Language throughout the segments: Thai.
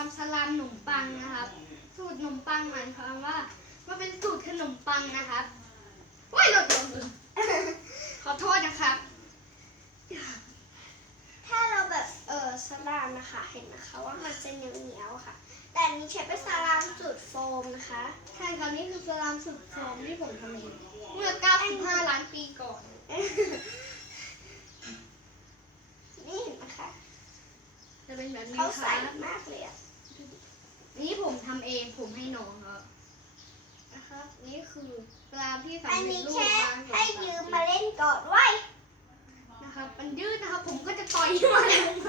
ทำสลามขนมปังนะครับ สูตรขนมปังหมานคำว่ามันเป็นสูตรขนมปังนะครับว้ยหลุดหลุดขอโทษนะครับ ถ้าเราแบบเออสลามนะคะเห็นนะคะว่ามันจะเหนียวเหนียวค่ะ แต่นี้ใช้เป็นสลามสูตรโฟมนะคะใช่ค่ะนี้คือสลามสูตรโฟมที่ผมทำเองเมื่อ 95 ล้านปีก่อนนี่เห็นไหมคะเขาใส่มากเลยอะ นี่ผมทำเองผมให้น้องครับนะครับ นี่คือสลามที่สำอันเร็จนี้รูปแค่มาให้ยืมมาเล่นก่อนไว้นะครับ มันยืดนะครับ ผมก็จะต่อยมันลงไป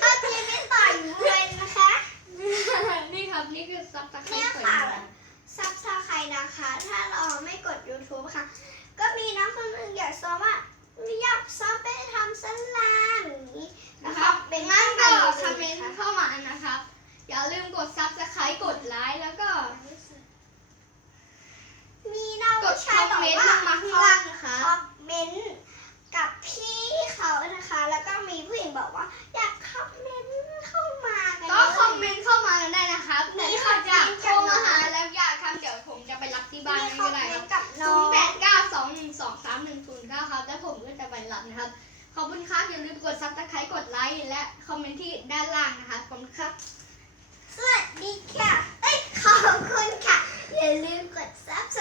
ถ้าจีไม่ต่อยเลยนะคะ นี่ครับนี่คือซับตะไคร้เนี่ยสวยค่ะงามซับซาใครนะคะ ถ้าเราไม่กด YouTube ค่ะ ก็มีน้องคนหนึ่งอยากซ้อมว่าอยากซ้อ อย่าลืมกดซับสไครต์กดไลค์แล้วก็ มีน้องกดผู้คชายอมบอกเมนต์ว่าลงมาข้างล่างนะคะคอมเมนต์กับพี่เขานะคะ แล้วก็มีผู้หญิงบอกว่า อยากคอมเมนต์เข้ามากันก็คอมเมนต์เข้ามากันได้นะครับมีมีคคอมนเมอยากนต์โทรกับน้มาองหาแล้วอยากทำเดี๋ยวผมจะไปรับที่บ้านมีให้คอก็มได้เมคนรับต์กับน้ศูอนงย์แปดเก้าสองหนึ่งสองสามหนึ่งศูนย์เก้าครับแล้วผมก็จะไปรับนะครับขอบคุณครับอย่าลืมกดซับสไครต์กดไลค์และคอมเมนต์ที่ด้านล่างนะคะขอบคุณครับสวัส ดีค่ะ เอ้ยขอบคุณค่ะ อย่าลืมกด subscribe